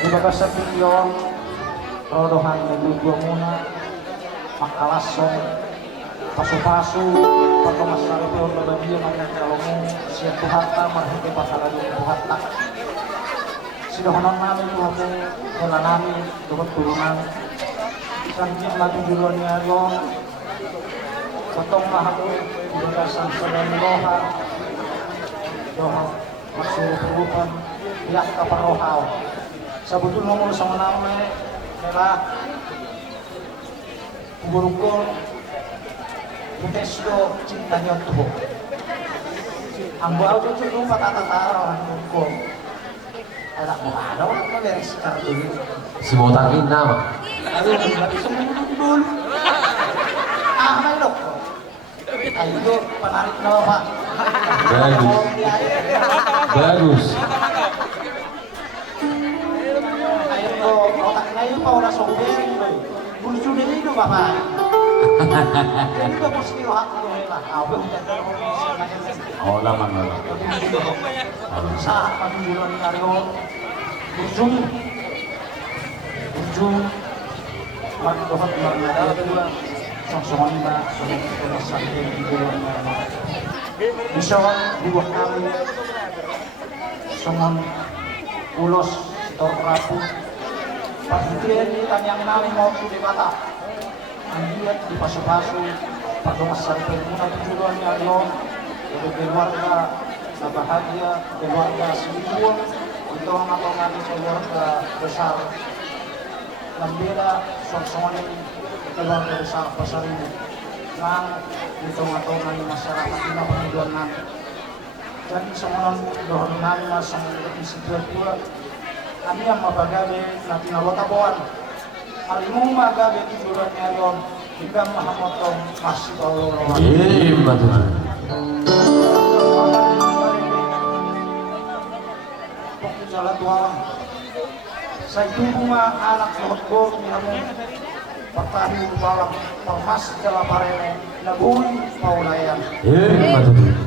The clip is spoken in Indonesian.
Ibaga sa pilyon, rodohan ng lugwa muna, makalasong, paso-paso, pagkamasari ko yung labadiyo ng nagkalamu, siya tuhata, marhiti pa sa lalong tuhata. Sinuhunan namin tuha ko, wala namin, turunan. Isang niya matutulungan niya yung patong mahapon, ibagasan sa Loha, doha, masurupurupan, iyak ka parohaw. Sa betul nomor sama nama merah burukul Butesto cintanya Tuhan ambo auto cukup patata orang burukul ada ada orang beres sekarang dulu Si Motakin nama. aduh nggak bisa dulu main dok ayo penarik nama pak Bagus. Bagus. otak ngayon pa wala sa gobyerno bulis yun nito bapak hindi ba po sila hati ko nila Oh, laman na. sa pagbilang nyo ujung magdohat lang na dalawa sangsungan ba sa pagbilang nyo Bison, buwak kami sungon ulos torrapu pagbibiyan ni kanyang namin mo di mata ang diyan di paso-paso pagdumasal ko muna tujuan niya yon dari keluarga sa bahagia keluarga sibuk ito ang atong namin sa keluarga besar lambira songsonin keluarga besar pasarino ng itong atong namin masyarakat na paniluan namin dan sa mga doon namin sa mga isipura kami ang mapagabi na tinawatabuan. Alimong magabi titulan niya yon, hinggang mahamotong masih Paulo Rowan. Iya, betul. Pagkisala tuwa, sa itong mga anak na hotbol niya mo, pagtahi mo balang, pagmas kala parene, nabuhay paulayan. Iya, betul.